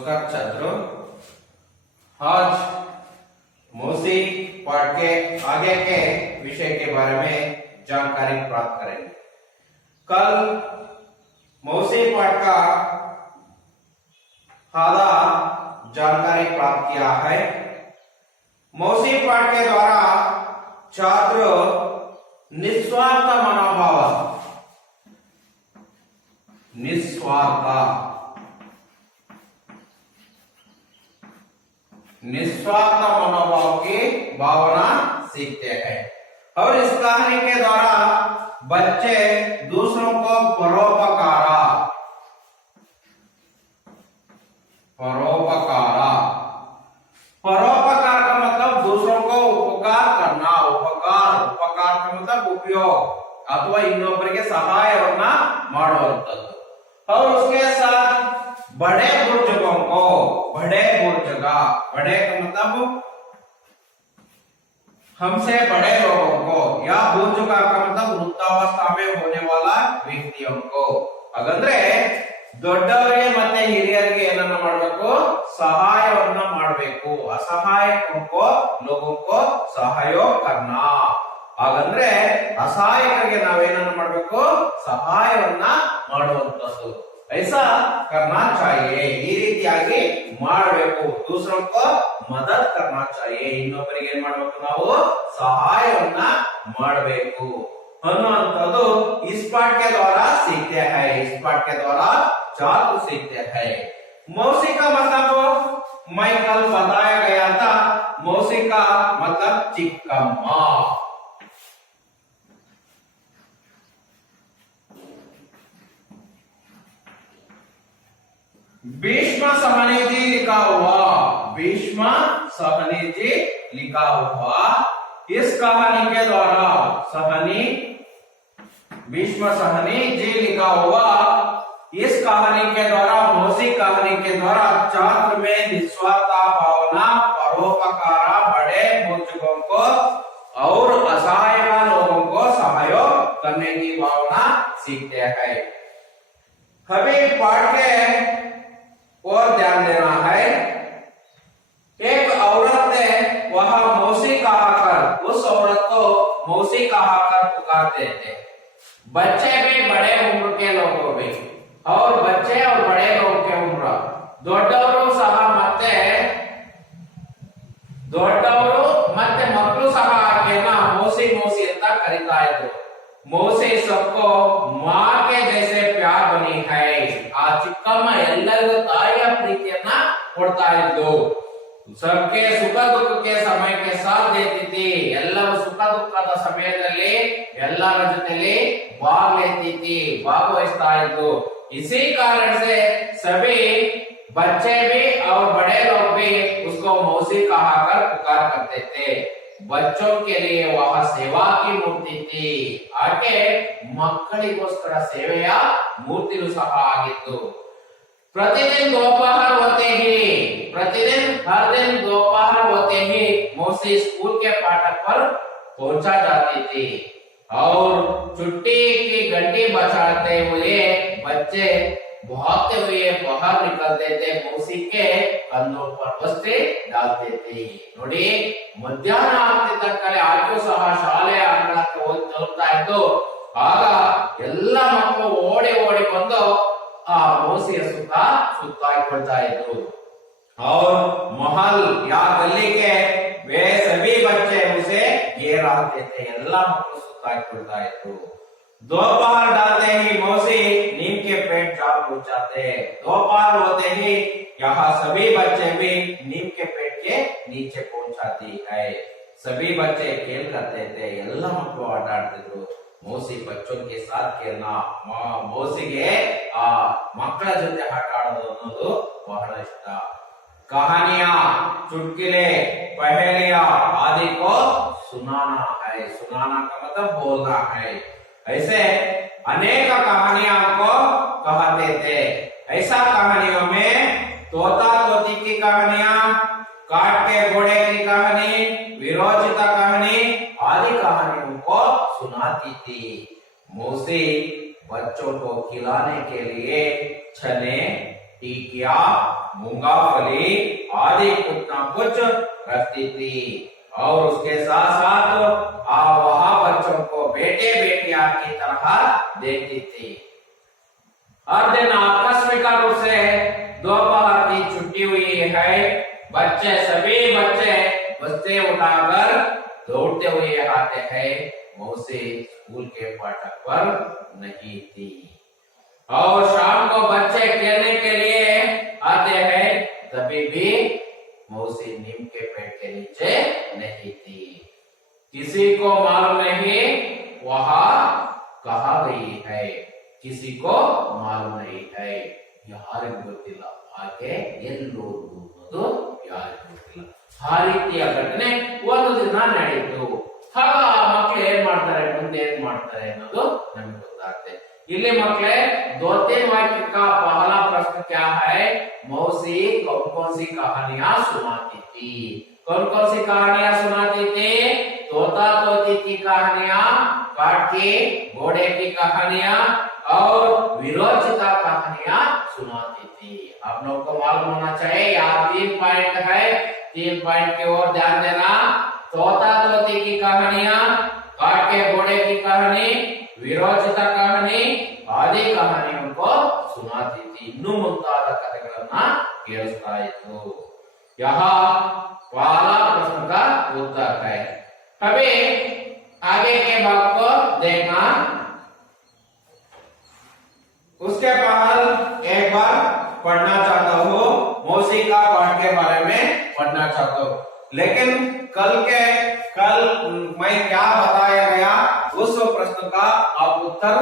नमस्कार छात्रों, आज मौसी पाठ के आगे के विषय के बारे में जानकारी प्राप्त करेंगे। कल मौसी पाठ का आधा जानकारी प्राप्त किया है। मौसी पाठ के द्वारा छात्र निस्वार्थ मनोभाव, निस्वार्थ मनोभाव की भावना सीखते हैं और इस कहानी के द्वारा बच्चे दूसरों को परोपकार का मतलब दूसरों को उपकार करना, उपकार का मतलब उपयोग अथवा ಇನ್ನೊಬ್ಬರಿಗೆ ಸಹಾಯವನ್ನ ಮಾಡುವಂತದ್ದು। और उसके साथ बड़े बुजुर्गों को, बड़े का मतलब हमसे बड़े लोगों को, या बुजुर्ग का मतलब वृद्धावस्था में होने वाला व्यक्तियों को, ಹಾಗಂದ್ರೆ ದೊಡ್ಡವರಿಗೆ ಮತ್ತೆ ಹಿರಿಯರಿಗೆ ಏನನ್ನ ಮಾಡಬೇಕು, ಸಹಾಯವನ್ನ ಮಾಡಬೇಕು। ಅಸಹಾಯಕೋ ಲೋಗೋ ಸಹयोग करना, ಹಾಗಂದ್ರೆ ಅಸಹಾಯಕರಿಗೆ ನಾವೇನನ್ನ ಮಾಡಬೇಕು, ಸಹಾಯವನ್ನ ಮಾಡುವಂತದ್ದು। ऐसा करना चाहिए, ಈ ರೀತಿಯಾಗಿ ಮಾಡಬೇಕು। दूसरों को मदद करना चाहिए, ಇನ್ನೊಬ್ಬರಿಗೆ ಏನ್ ಮಾಡಬೇಕು, ನಾವು ಸಹಾಯವನ್ನ ಮಾಡಬೇಕು ಅನ್ನುವಂಥದ್ದು इस पाठ के द्वारा सीखते हैं। इस पाठ के द्वारा छात्र सीखते हैं। मौसी का मतलब मैं कल बताया गया था, मौसी का मतलब चिक्कम्मा। भीष्म सहनी जी लिखा हुआ, भीष्म सहनी जी लिखा हुआ इस कहानी के द्वारा, भीष्म सहनी जी लिखा हुआ इस कहानी के द्वारा, मौसी कहानी के द्वारा छात्र में निस्वार्थ भावना, परोपकार, बड़े बुजुर्गों को और असहाय लोगों को सहयोग करने की भावना सीखते हैं। अभी पाठ के और ध्यान देना है। एक औरत ने वह मौसी कहकर, उस औरत को मौसी कहकर पुकारते थे। बच्चे भी, बड़े उम्र के लोगों भी, और बच्चे और बड़े लोग के उम्र, ದೊಡ್ಡವರು ಸಹ ಮತ್ತೆ ಮಕ್ಕಳು ಸಹ ಆಕೆಯನ್ನ ಮೌಸಿ ಮೌಸಿ ಅಂತ ಕರೀತಾ ಇದ್ರು। मौसी सबको माँ के जैसे प्यार बनी है। आ ಚಿಕ್ಕಮ್ಮ ಎಲ್ಲರಿಗೂ ತಾಯಿಯ ಪ್ರೀತಿಯನ್ನ ಕೊಡ್ತಾ ಇದ್ದು, सबके सुख दुख के समय के साथ देती थी। ಎಲ್ಲರೂ ಸುಖ ದುಃಖದ ಸಮಯದಲ್ಲಿ ಎಲ್ಲರ ಜೊತೆಲಿ ಭಾಗ लेती थी, ಭಾಗವಹಿಸ್ತಾ ಇದ್ದು। इसी कारण से सभी बच्चे भी और बड़े लोग भी उसको मौसी कहकर पुकार करते थे। बच्चों के लिए वह सेवा की मूर्ति थी, आके मಕ್ಕಳಿಗೋಸ್ಕರ ಸೇವೆಯ ಮೂರ್ತಿಯೂ ಸಹ ಆಗಿತ್ತು। प्रतिदिन दोपहर होते ही, हर दिन दोपहर होते ही मौसी स्कूल के फाटक पर पहुंचा जाती थी और छुट्टी की घंटी बजाते हुए बच्चे भागते हुए बाहर निकलते थे, मौसी के कंधों पर बस्ते डालते थे। ನೋಡಿ, ಮಧ್ಯಾಹ್ನ ಆಗ್ತಿದ್ದಕ್ಕಲೆ ಆಚೂ ಸಹ ಶಾಲೆಯ ಅಂಗಳಕ್ಕೆ ಹೋಗಿ ತಲುಪ್ತಾ ಇದ್ದು, ಆಗ ಎಲ್ಲ ಮಕ್ಕಳು ಓಡಿ ಬಂದು ಆ ಮೌಸಿಯ ಸುತ್ತಾಡ್ಕೊಳ್ತಾ ಇದ್ರು। और महल या गली के वे सभी बच्चे उसे घेराते थे, ಎಲ್ಲ ಮಕ್ಕಳು ಸುತ್ತಾಡ್ಕೊಳ್ತಾ ಇದ್ರು। दोपहर डालते ही मौसी नीम के पेड़ जा पहुंचाते। दोपहर होते ही यहाँ सभी बच्चे भी नीम के पेड़ के नीचे पहुंचाती है। सभी बच्चे खेल करते थे, ಎಲ್ಲ ಮಕ್ಕಳು ಆಟ ಆಡ್ತಿದ್ರು। मौसी बच्चों के साथ खेलना, मौसिಗೆ ಆ ಮಕ್ಕಳ ಜೊತೆ ಆಟ ಆಡೋದು ಅನ್ನೋದು ಬಹಳ ಇಷ್ಟ। कहानियां, चुटकुले, पहेलियां आदि को सुनाना है। सुनाना का मतलब बोलना है। ऐसे अनेक कहानियां को कहते थे। ऐसा कहानियों में तोता तोती की कहानियां, काट के घोड़े की कहानी, विरोचिता कहानी आदि कहानियों को सुनाती थी। मौसी बच्चों को खिलाने के लिए चने, टिकिया मूंगफली आदि कुछ ना कुछ रखती थी और उसके साथ साथ वह बच्चों को बेटे बेटियां की तरह देखती थी। हर दिन आकस्मिक रूप से दोपहर की छुट्टी हुई है, सभी बच्चे बस्ते उठाकर दौड़ते हुए आते हैं। मौसी स्कूल के फाटक पर नहीं थी और शाम को बच्चे खेलने के लिए आते हैं, तभी भी मौसी नीम के पेड़ के नीचे नहीं थी। किसी को मालूम नहीं वहां कहा गई है, किसी को मालूम नहीं है, ಯಾರಿಗೂ ಗೊತ್ತಿಲ್ಲ ಆಕೆ ಎಲ್ಲೋದು ಅನ್ನೋದು ಯಾರಿಗೂ ಗೊತ್ತಿಲ್ಲ। ಆ ರೀತಿಯ ಘಟನೆ ಒಂದು ದಿನ ನಡೆಯಿತು। ಆಗ ಮಕ್ಕಳು ಏನ್ ಮಾಡ್ತಾರೆ, ಮುಂದೆ ಏನ್ ಮಾಡ್ತಾರೆ ಅನ್ನೋದು ನಮ್ಗೆ ಗೊತ್ತಾಗುತ್ತೆ। ಇಲ್ಲಿ ಮಕ್ಕಳೇ दो तीन वाक्य का पहला प्रश्न क्या है, मौसी कौन कौन सी कहानियां सुनाती थी? कौन कौन सी कहानियां सुनाती थी? तोता तोती की कहानियां, काट के घोड़े की कहानियां और विरोचिता कहानियां सुनाती थी। आप लोग को मालूम होना चाहिए, यहाँ 3 पॉइंट है, 3 पॉइंट की ओर ध्यान देना। तोता तोती की कहानियां, काट के घोड़े की कहानी, विरोचिता कहानी आदि कहानियों को सुनाती थी। इನ್ನು ಮುಂತಾದ ಕಥೆಗಳನ್ನ ಕೇಳಿಸ್ತಾ ಇತ್ತು। यहाँ पहला प्रश्न का उत्तर है। अभी आगे के भाग को देखना। उसके बाद एक बार पढ़ना चाहता हूँ, मौसी का पाठ के बारे में पढ़ना चाहता हूँ, लेकिन कल मैं क्या बताया गया उस प्रश्न का आप उत्तर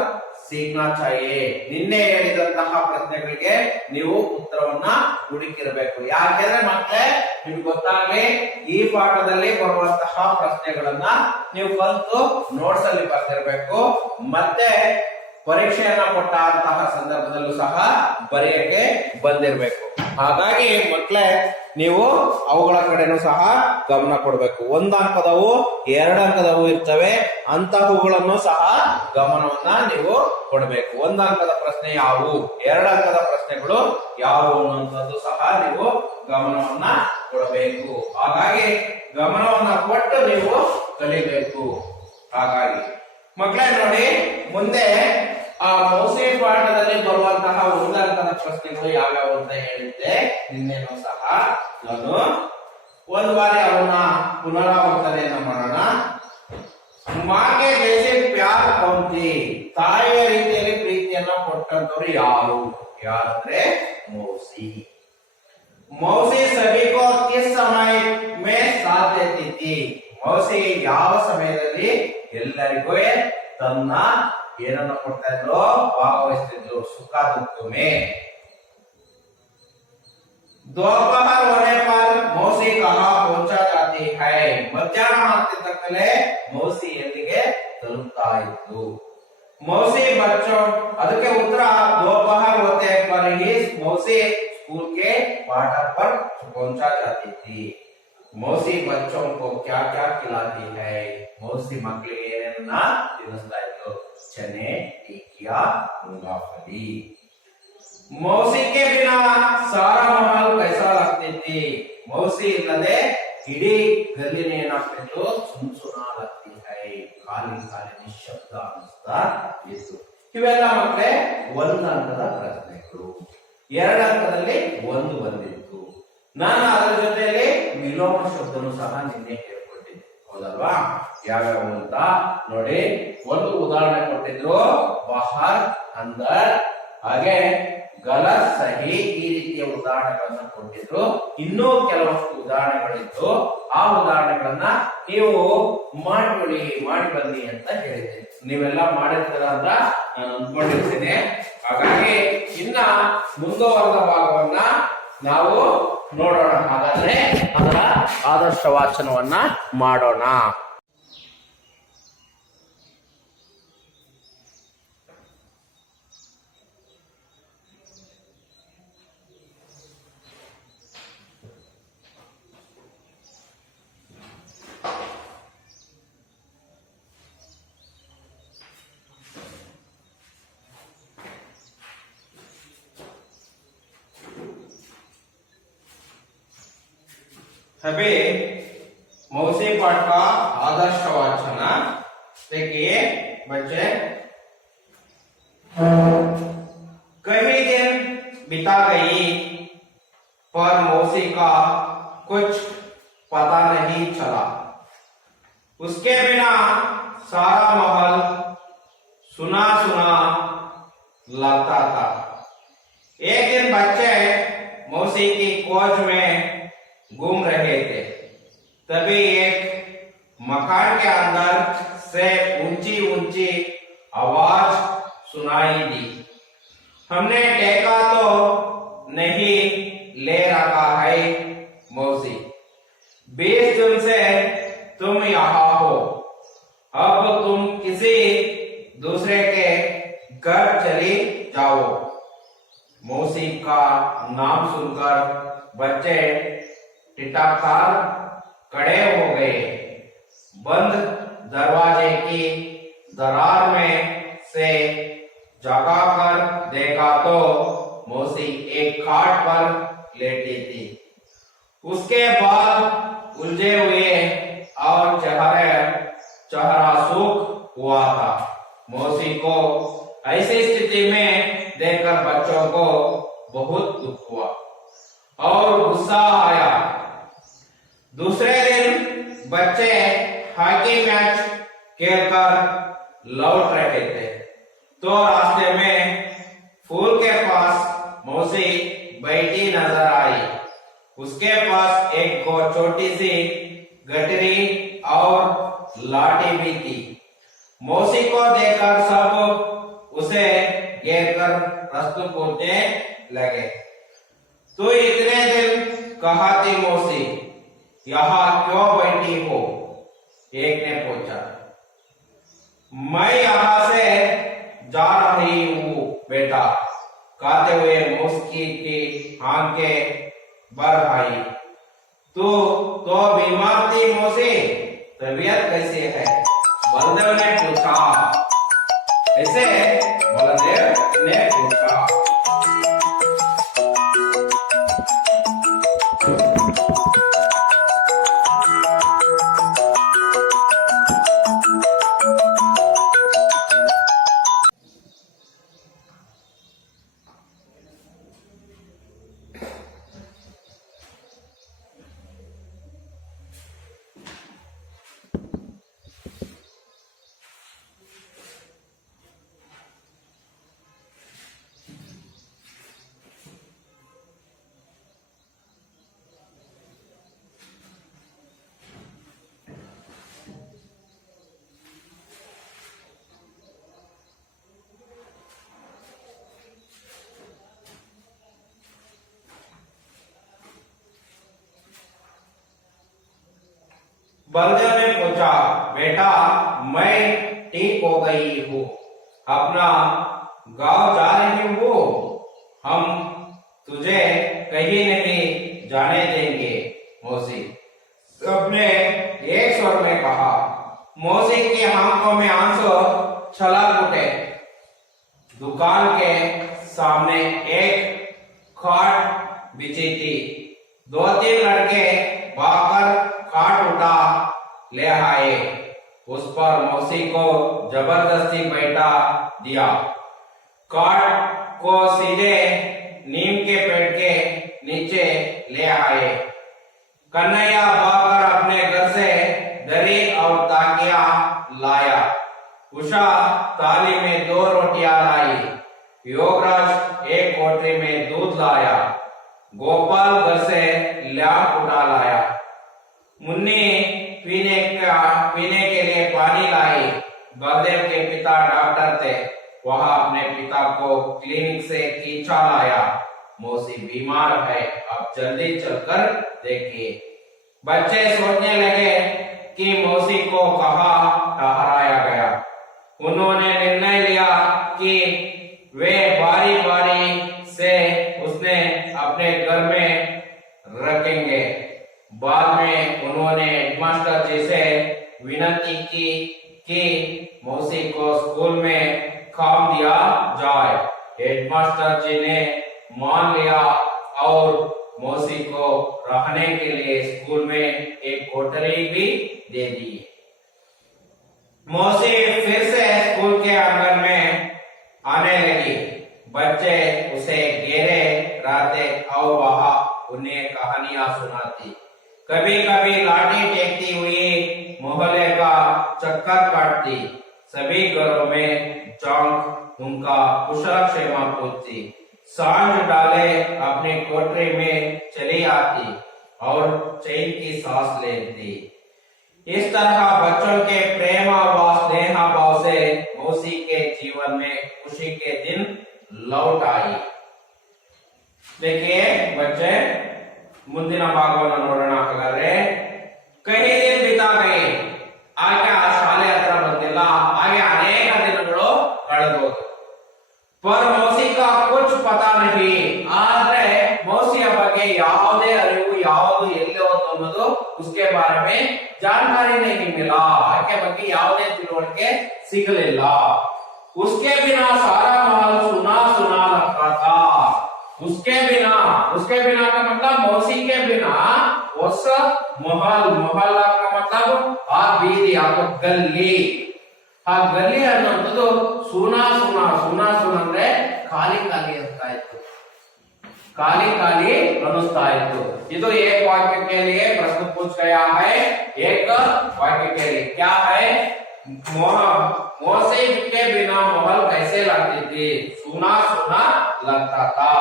सीखना चाहिए। ನಿನ್ನೆ ಹೇಳಿದಂತಹ ಪ್ರಶ್ನೆಗಳಿಗೆ ನೀವು ಉತ್ತರವನ್ನ ಹುಡುಕಿರಬೇಕು। ಯಾಕೆಂದ್ರೆ ಮಕ್ಕಳೇ ನಿಮ್ಗೆ ಗೊತ್ತಾಗ್ಲಿ, ಈ ಪಾಠದಲ್ಲಿ ಬರುವಂತಹ ಪ್ರಶ್ನೆಗಳನ್ನ ನೀವು ಕಲಿತು ನೋಟ್ಸ್ ಅಲ್ಲಿ ಬರ್ತಿರ್ಬೇಕು, ಮತ್ತೆ ಪರೀಕ್ಷೆಯನ್ನ ಕೊಟ್ಟಂತಹ ಸಂದರ್ಭದಲ್ಲೂ ಸಹ ಬರೆಯಕ್ಕೆ ಬಂದಿರಬೇಕು। ಹಾಗಾಗಿ ಮಕ್ಕಳೇ ನೀವು ಅವುಗಳ ಕಡೆನೂ ಸಹ ಗಮನ ಕೊಡಬೇಕು। 1 ಅಂಕದವು 2 ಅಂಕದವು ಇರ್ತವೆ, ಅಂತಹವುಗಳನ್ನು ಸಹ ಗಮನವನ್ನ ನೀವು ಕೊಡಬೇಕು। 1 ಅಂಕದ ಪ್ರಶ್ನೆ ಯಾವುವು, 2 ಅಂಕದ ಪ್ರಶ್ನೆಗಳು ಯಾವುವು ಅನ್ನುವಂಥದ್ದು ಸಹ ನೀವು ಗಮನವನ್ನ ಕೊಡಬೇಕು। ಹಾಗಾಗಿ ಗಮನವನ್ನ ಕೊಟ್ಟು ನೀವು ಕಲಿಬೇಕು। ಹಾಗಾಗಿ ಮಕ್ಕಳೇ ನೋಡಿ, ಮುಂದೆ ಆ ಮೌಸಿ ಪಾಠದಲ್ಲಿ ಬರುವಂತಹ 1 ಅಂಕದ ಪ್ರಶ್ನೆಗಳು ಯಾವ್ಯಾವು ಅಂತ ಹೇಳಿದ್ದೆ ನಿನ್ನೆನೂ ಸಹ ನಾನು ಒಂದು ಬಾರಿ ಅವನ್ನ ಪುನರಾವರ್ತನೆಯನ್ನ ಮಾಡೋಣ। ಮಾಗೆ ಜೈಸೆ ಪ್ಯಾರ್ ಕೌಂತಿ, ತಾಯಿಯ ರೀತಿಯಲ್ಲಿ ಪ್ರೀತಿಯನ್ನ ಕೊಟ್ಟಂತವ್ರು ಯಾರಂದ್ರೆ ಮೌಸಿ। मौसी सभी को किस समय में साथ देती थी? मौसी ಯಾವ ಸಮಯದಲ್ಲಿ ಎಲ್ಲರಿಗೂ ತನ್ನ ಏನನ್ನ ಕೊಡ್ತಾ ಇದ್ರು, ಭಾಗವಹಿಸ್ತಿದ್ರು ಸುಖ ದುಃಖ में। दोपहर होने पर मौसी कहाँ पहुंचा जाती है? ಮಧ್ಯಾಹ್ನ ಆಗ್ತಿದ್ದಕ್ಕಲೇ ಮೌಸಿ ಎಲ್ಲಿಗೆ ತಲುಪ್ತಾ ಇತ್ತು? मौसी बच्चों, ಅದಕ್ಕೆ ಉತ್ತರ दोपहर होते पर ही मौसी स्कूल के फाटक पर पहुंचा जाती थी। मौसी बच्चों को क्या क्या खिलाती है? मौसी ಮಕ್ಕಳಿಗೆ ಏನನ್ನ ತಿನ್ನಿಸ್ತಾ ಇತ್ತು? चने, टिकिया, मूंगफली। मौसी के बिना सारा माहौल कैसा लगती थी? मौसी ಇಲ್ಲದೆ ಇಡೀ ಗಲ್ಲಿನೇ ಏನಾಗ್ತಿತ್ತು? ಸುನ್ಸುನಾಗ್ತಿ है, ಖಾಲಿ ಖಾಲಿ ನಿಶ್ಶಬ್ದ ಅನಿಸ್ತಾ ಇತ್ತು। ಇವೆಲ್ಲ ಮಕ್ಕಳೇ 1 ಅಂಕದ ಪ್ರಶ್ನೆಗಳು। 2 ಅಂಕದಲ್ಲಿ 1 ಬಂದಿತ್ತು। ನಾನು ಅದರ ಜೊತೆಯಲ್ಲಿ ವಿಲೋಮ ಶಬ್ದನು ಸಹ ನಿನ್ನೆ ಹೇಳ್ಕೊಟ್ಟಿದ್ದೆ, ಹೌದಲ್ವಾ? ಯಾವ್ಯಾವ ಅಂತ ನೋಡಿ, ಒಂದು ಉದಾಹರಣೆ ಕೊಟ್ಟಿದ್ರು, ಬಾಹರ್, ಅಂದರ್, ಹಾಗೆ ಗಲತ್, ಸಹಿ, ಈ ರೀತಿಯ ಉದಾಹರಣೆಗಳನ್ನ ಕೊಟ್ಟಿದ್ರು। ಇನ್ನೂ ಕೆಲವಷ್ಟು ಉದಾಹರಣೆಗಳಿದ್ದು, ಆ ಉದಾಹರಣೆಗಳನ್ನ ನೀವು ಮಾಡಿ ಬನ್ನಿ ಅಂತ ಹೇಳಿದ್ದೆ। ನೀವೆಲ್ಲ ಮಾಡಿರ್ತೀರ ಅಂತ ನಾನು ಅಂದ್ಕೊಂಡಿರ್ತೀನಿ। ಹಾಗಾಗಿ ಇನ್ನ ಮುಂದುವರೆದ ಭಾಗವನ್ನ ನಾವು ನೋಡೋಣ। ಹಾಗಾದ್ರೆ ಅದರ ಆದರ್ಶ ವಾಚನವನ್ನ ಮಾಡೋಣ। अभी मौसी पाठ का आदर्श वाचन देखिए बच्चे। कई दिन बिता गई पर मौसी का कुछ पता नहीं चला। उसके बिना सारा महल सुना सुना लगता था। एक दिन बच्चे मौसी की कोच में घूम रहे थे, तभी एक मकान के अंदर से ऊंची ऊंची आवाज सुनाई दी। हमने देखा तो नहीं ले रखा है मौसी, 20 दिन से तुम यहाँ हो, अब तुम किसी दूसरे के घर चली जाओ। मौसी का नाम सुनकर बच्चे टिटाकार खड़े हो गए। बंद दरवाजे की दरार में से जगाकर देखा तो मौसी एक खाट पर लेटी थी। उसके बाद उलझे हुए और चेहरा सूख हुआ था। मौसी को ऐसी स्थिति में देखकर बच्चों को बहुत दुख हुआ और गुस्सा आया। दूसरे दिन बच्चे हॉकी मैच खेलकर लौट रहे थे तो रास्ते में फूल के पास मौसी बैठी नजर आई। उसके पास एक छोटी सी गठरी और लाठी भी थी। मौसी को देखकर सब उसे घेर कर प्रश्न पूछने लगे। तो इतने दिन कहाँ थी मौसी, यहाँ क्यों बैठी हो? एक ने पूछा। मैं यहाँ से जा रही हूँ बेटा, कहते हुए मौसी की आंखें भर आई। तो बीमार थी मौसी, तबीयत कैसी है? बलदेव ने पूछा। ऐसे बलदेव ने पूछा। बलदेव ने पूछा, बेटा मैं ठीक हो गई हूँ, अपना गांव जा रही हूँ, हम तुझे कहीं नहीं जाने देंगे मौसी। सबने एक स्वर में कहा। मौसी की आंखों में आंसू छलक उठे। दुकान के सामने एक खाट बिछी थी। 2-3 लड़के भागकर खाट उठा ले आए। उस पर मौसी को जबरदस्ती बैठा दिया। खाट को सीधे नीम के पेड़ के नीचे ले आए। कन्हैया भागकर अपने घर से दरी और ताकिया लाया। उषा थाली में 2 रोटियां लाई। योगराज एक कोठरी में दूध लाया। गोपाल घर से लैंप उठा लाया। मुन्नी पीने के लिए पानी लाई। बलदेव के पिता डॉक्टर थे, वह अपने पिता को क्लिनिक से खींचा लाया। मौसी बीमार है, अब जल्दी चलकर देखिए। बच्चे सोचने लगे कि मौसी को कहाँ ठहराया गया। उन्होंने निर्णय लिया कि वे बारी बारी से उसने अपने घर में रखेंगे। बाद में उन्होंने हेडमास्टर जी से विनती की कि मौसी को स्कूल में काम दिया जाए। हेडमास्टर जी ने मान लिया और मौसी को रहने के लिए स्कूल में एक कोठरी भी दे दी। मौसी फिर से स्कूल के आंगन में आने लगी। बच्चे उसे घेरे रहते और वह उन्हें कहानियां सुनाती। कभी कभी लाठी टेकती हुई मोहल्ले का चक्कर काटती। सभी घरों में जांग उनका कुशल क्षेमा पूछती। सांझ डाले अपनी कोठरी में चली आती और चैन की सांस लेती। इस तरह बच्चों के प्रेम व स्नेह भाव से मौसी के जीवन में खुशी के दिन लौट आई। देखिए बच्चे, ಮುಂದಿನ ಭಾಗವನ್ನು ನೋಡೋಣ। ಹಾಗಾದ್ರೆ ಕಹಿ ದಿನ ಬಿತಾ ಗಯೆ, ಆಕೆ ಆ ಶಾಲೆ ಹತ್ರ ಬಂದಿಲ್ಲ, ಹಾಗೆ ಅನೇಕ ದಿನಗಳು ಕಳೆದೋದು। पर मौसी का कुछ पता नहीं, ಆದ್ರೆ ಮೌಸಿಯ ಬಗ್ಗೆ ಯಾವುದೇ ಅರಿವು, ಯಾವುದು ಎಲ್ಲಿ ಹೋಯ್ತು ಅನ್ನೋದು उसके बारे में जानकारी नहीं मिला। ಆಕೆ ಬಗ್ಗೆ ಯಾವುದೇ ತಿಳುವಳಿಕೆ ಸಿಗಲಿಲ್ಲ। उसके बिना सारा महल सुना सुना लगता था। उसके बिना का मतलब मौसी के बिना उस मोहल्ला का मतलब आ बीदी या गली, ಆ ಗಲ್ಲಿ ಅನ್ನೋದು ಸುನಾ ಸುನಾ ಸುನಾ ಸುನಾ ಅಂದ್ರೆ ಖಾಲಿ ಖಾಲಿ ಅಂತ ಇತ್ತು, ಖಾಲಿ ಖಾಲಿ ಅನ್ನಿಸ್ತಾ ಇತ್ತು। ಇದು एक वाक्य के लिए प्रश्न पूछ गया है। एक वाक्य के लिए क्या है? मौसी के बिना महल कैसे लगती थी? सुना सुना लगता था।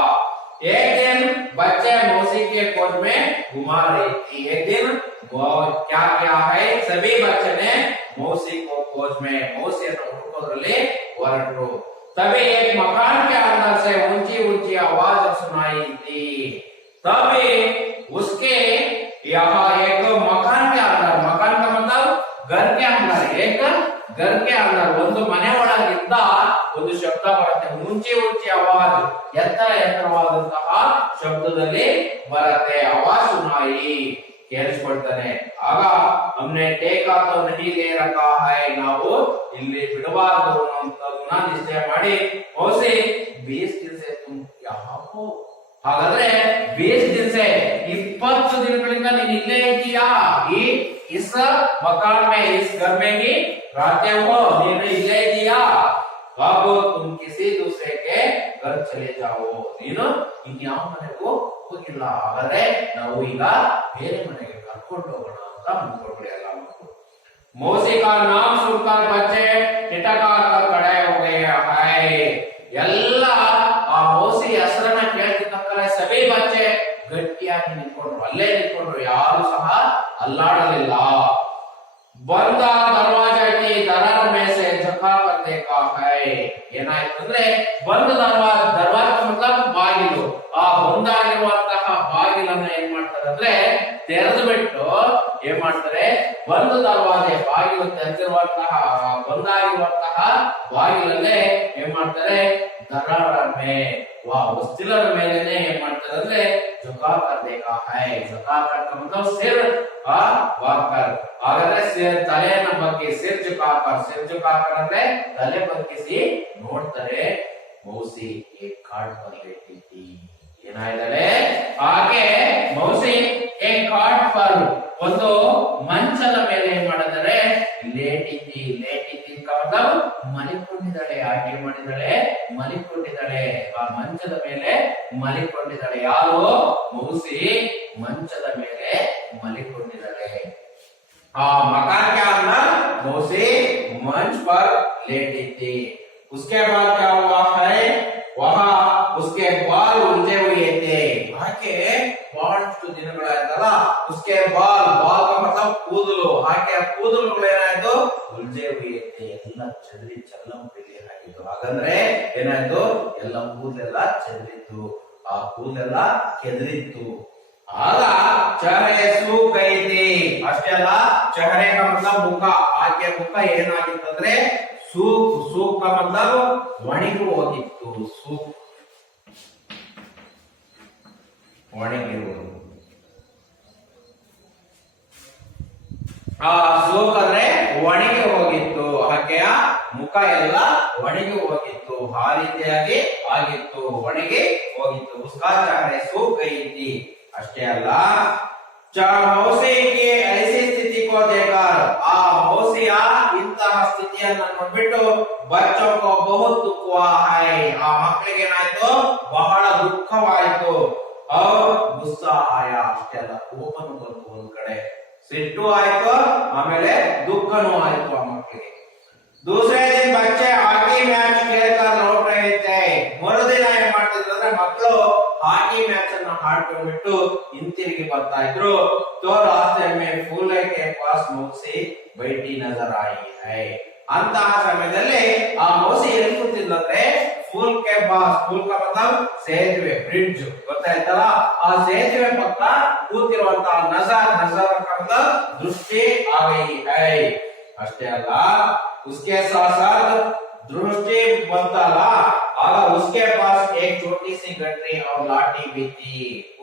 एक दिन बच्चे मौसी के कोच में घुमा रही थी। एक दिन क्या क्या है, सभी बच्चे ने मौसी को कोच में मौसी हुडकोद्ರಲ್ಲಿ ಹೊರಟರು। तभी एक मकान के अंदर से ऊंची ऊंची आवाज सुनाई थी। तभी उसके यहाँ एक मकान के अंदर, मकान का मतलब घर के अंदर, एक घर के अंदर ಒಂದು ಮನೆ ಒಳಗಿಂದ ಒಂದು ಶಬ್ದ ಬರುತ್ತೆ। ऊंची ऊंची आवाज, ಎತ್ತರವಾದಂತಹ ಶಬ್ದದಲ್ಲಿ ಬರುತ್ತೆ। आवाज सुनाई, ಕೇಳಿಸ್ಕೊಳ್ತಾನೆ। ಆಗ हमने टेका तो नहीं ले रखा है, ನಾವು ಇಲ್ಲಿ ಬಿಡಬಾರದು ಅನ್ನೋದನ್ನ ನಿಶ್ಚಯ ಮಾಡಿ ಮೌಸಿ 20 दिन से तुम यहाँ हो, ಹಾಗಾದ್ರೆ 20 दिन से 20 ದಿನಗಳಿಂದ ನೀನು ಇಲ್ಲೇ ಇದೀಯಾ, ಈ इस मकान में, इस घर में ही रहते हो, ನೀನು ಇಲ್ಲೇ ಇದೀಯಾ। अब तुम किसी दूसरे के घर चले जाओ, ನೀನು ಇನ್ಯಾವ ಮನೆಗೂ ಹೋಗಿಲ್ಲ, ಹಾಗಾದ್ರೆ ನಾವು ಈಗ ಬೇರೆ ಮನೆಗೆ ಕರ್ಕೊಂಡು ಹೋಗೋಣ ಅಂತ ಅಂದ್ಕೊಂಡ್ರೆ ಎಲ್ಲ ಮಕ್ಕಳು। मौसी का नाम सुनकर बच्चे टिटकार कर खड़े हो गए हैं। ಎಲ್ಲ ಆ ಮೌಸಿ ಹೆಸರನ್ನ ಕೇಳ್ತಿದ್ದಂತೆ ಸಭೆ ಬಚ್ಚೆ ಗಟ್ಟಿಯಾಗಿ ನಿಂತ್ಕೊಂಡ್ರು, ಅಲ್ಲೇ ನಿಂತ್ಕೊಂಡ್ರು, ಯಾರು ಸಹ ಅಲ್ಲಾಡಲಿಲ್ಲ। ಬಂದ ದರ್ವಾಜಾ ಕಿ ದರಾರ್ में से झका कर देखा है, ಏನಾಯ್ತು ಅಂದ್ರೆ ಬಂದ ದರ್ವಾಜಾ मतलब ಬಾಗಿಲು, ಆ ಬಂದಾಗಿರುವಂತಹ ಬಾಗಿಲನ್ನ ಏನ್ ಮಾಡ್ತಾರೆ ಅಂದ್ರೆ ತೆರೆದು ಬಿಟ್ಟು ಏನ್ ಮಾಡ್ತಾರೆ, ಬಂದ ದರ್ವಾಜೆ ಬಾಗಿಲು ತೆರೆದಿರುವಂತಹ ಬಂದಾಗಿರುವಂತಹ ಬಾಗಿಲಲ್ಲೇ ಏನ್ ಮಾಡ್ತಾರೆ, ದರಾರ ಮೇ ವಸ್ತಿಲರ ಮೇಲೆನೆ ಏನ್ ಮಾಡ್ತಾರೆ ಅಂದ್ರೆ झुका कर देखा है। झुका कर का मतलब सिर वाकर, ಹಾಗಾದ್ರೆ ತಲೆಯನ್ನು ಬಗ್ಗೆ ಸಿರ್ झुकाकर ಅಂದ್ರೆ ತಲೆ ಬಗ್ಗಿಸಿ ನೋಡ್ತಾರೆ। ಮೌಸಿ एक खाट पर लेटी थी, ಏನಾಯಿದಳೆ, ಹಾಗೆ ಮೌಸಿ एक खाट पर ಒಂದು ಮಂಚದ ಮೇಲೆ ಏನ್ ಮಾಡಿದರೆ ಲೇಟಿತಿ मतलब ಮಲಿಕೊಂಡಿದ್ದಾಳೆ। ಆಕೆ ಮಾಡಿದ್ದಾಳೆ, ಮಲಿಕೊಂಡಿದ್ದಾಳೆ, ಆ ಮಂಚದ ಮೇಲೆ ಮಲಿಕೊಂಡಿದ್ದಾಳೆ। ಯಾರು? ಮೌಸಿ ಮಂಚದ ಮೇಲೆ ಮಲಿಕೊಂಡಿದ್ದಾಳೆ। मकान के अंदर मौसी मंच पर लेटी थी। उसके बाद क्या हुआ है, वहां उसके बाल उलझे हुए थे। आके ಬಹಳಷ್ಟು ದಿನಗಳಾಯ್ತಲ್ಲ, उसके बाल का मतलब ಕೂದಲು, ಆಕೆ ಕೂದಲುಗಳೇನಾಯ್ತು, ಉಲ್ಜೆ ಹುಯಿತೆ, ಎಲ್ಲ ಚದರಿ ಚಲ್ಲಂ ಪಿಲಿ ಆಗಿತ್ತು। ಹಾಗಂದ್ರೆ ಏನಾಯ್ತು, ಎಲ್ಲ ಕೂದಲೆಲ್ಲ ಚದರಿತ್ತು, ಆ ಕೂದಲೆಲ್ಲ ಕೆದರಿತ್ತು। ಆಗ ಚಹರೆ ಸೂಕ್ ಗೈತಿ, ಅಷ್ಟೇ ಅಲ್ಲ, ಚಹರೆ का मतलब ಮುಖ, ಆಕೆ ಮುಖ ಏನಾಗಿತ್ತಂದ್ರೆ ಸೂಕ್ का मतलब ಒಣಗಿ ಹೋಗಿತ್ತು। ಸೂಕ್ ಒಣಗಿರುವುದು, ಆ ಸೂಕ್ ಅಂದ್ರೆ ಒಣಗಿ ಹೋಗಿತ್ತು, ಆಕೆಯ ಮುಖ ಎಲ್ಲ ಒಣಗಿ ಹೋಗಿತ್ತು, ಆ ರೀತಿಯಾಗಿ ಆಗಿತ್ತು, ಒಣಗಿ ಹೋಗಿತ್ತು। ಉಸ್ಕಾ ಚಹರೆ ಸೂಕ್ ಗೈತಿ, ಅಷ್ಟೇ ಅಲ್ಲ, ಮೌಸಿ की ऐसी स्थिति को देखकर ಆ ಮೌಸಿಯ ಇಂತಹ ಸ್ಥಿತಿಯನ್ನು ನೋಡ್ಬಿಟ್ಟು ಬಚ್ಚೋ ಕೋ ಬಹುತ್ ದುಃಖ ಹುआ है, ಆ ಮಕ್ಕಳಿಗೆ ಏನಾಯ್ತು, ಬಹಳ ದುಃಖವಾಯಿತು. ಗುಸ್ಸಾ ಆಯಾ, ಅಷ್ಟೇ ಅಲ್ಲ ಕೋಪನು ಬಂತು, ಒಂದ್ ಕಡೆ ಸಿಟ್ಟು ಆಯ್ತು, ಆಮೇಲೆ ದುಃಖನೂ ಆಯ್ತು ಆ ಮಕ್ಕಳಿಗೆ. दूसरे दिन बच्चे हॉकी मैच खेलकर लौट रहे थे, ಮರುದಿನ ಏನ್ ಮಾಡ್ತಿದ್ರು ಅಂದ್ರೆ ಮಕ್ಕಳು ಹಾಕಿ ಮ್ಯಾಚ್ ಅನ್ನ ಆಡ್ಕೊಂಡ್ಬಿಟ್ಟು ಹಿಂತಿರುಗಿ ಬರ್ತಾ ಇದ್ರು. तो रास्ते में फूल के पास मौसी बैठी नजर आई है, ಅಂತಹ ಸಮಯದಲ್ಲಿ ಆ ಮೌಸಿ ಎಲ್ಲಿ ಕೂತಿದ್ಲಂದ್ರೆ ಫೂಲ್ ಕೆ ಪಾಸ್, ಫೂಲ್ का मतलब ಸೇತುವೆ, ಬ್ರಿಡ್ಜ್ ಗೊತ್ತಾಯ್ತಲ್ಲ, ಆ ಸೇತುವೆ ಪಕ್ಕ ಕೂತಿರುವಂತಹ ನಜರ್, ನಜರ್ का ದೃಷ್ಟಿ आ गई है. ಅಷ್ಟೇ ಅಲ್ಲ, उसके साथ साथ दृष्टि बनता, आगा उसके पास एक छोटी सी गठरी और लाठी भी थी.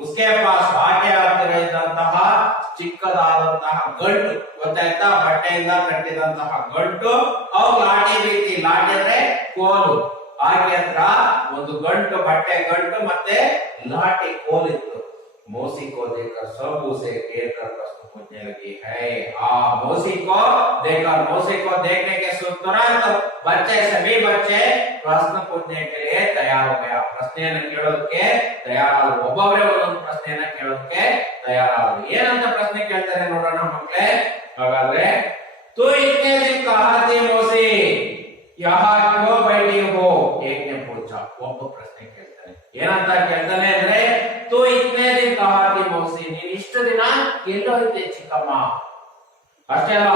उसके पास ಹಾಗೆ ಆಗ್ತಿರದಂತಹ ಚಿಕ್ಕದಾದಂತಹ ಗಂಟು ಗೊತ್ತಾಯ್ತಾ, ಬಟ್ಟೆಯಿಂದ ಕಟ್ಟಿದಂತಹ ಗಂಟು, ಅವ್ರು ಲಾಠಿ ಬೀತಿ, ಲಾಠಿ ಅಂದ್ರೆ ಕೋಲು, ಹಾಗೆ ಹತ್ರ ಒಂದು ಗಂಟು, ಬಟ್ಟೆ ಗಂಟು ಮತ್ತೆ ಲಾಠಿ ಕೋಲು ಇತ್ತು. मौसी को देखकर सब उसे घेर कर प्रश्न पूछने लगी है. मौसी को देखकर, मौसी को देखने के तुरंत बच्चे, सभी बच्चे प्रश्न पूछने के लिए तैयार हो गया. ಪ್ರಶ್ನೆಯನ್ನು ಕೇಳೋದಕ್ಕೆ ತಯಾರಾದ್ರು, ಒಬ್ಬೊಬ್ಬರೇ ಒಂದೊಂದು ಪ್ರಶ್ನೆಯನ್ನ ಕೇಳೋದಕ್ಕೆ ತಯಾರಾದ್ರು. ಏನಂತ ಪ್ರಶ್ನೆ ಕೇಳ್ತಾರೆ ನೋಡೋಣ ಮಕ್ಕಳೇ. ಹಾಗಾದ್ರೆ तू इतने दिन कहाँ थी मौसी, यहाँ क्यों बैठी हो, एक ने पूछा. ಒಬ್ಬ ಪ್ರಶ್ನೆ ಕೇಳ್ತಾನೆ, ಏನಂತ ಕೇಳ್ತಾನೆ ಅಂದ್ರೆ तू इतने दिन कहाँ थी मौसी, ನೀನು ಇಷ್ಟು ದಿನ ಎಲ್ಲೋಗಿದ್ದೆ ಚಿಕ್ಕಮ್ಮ. ಅಷ್ಟೇ ಅಲ್ಲ,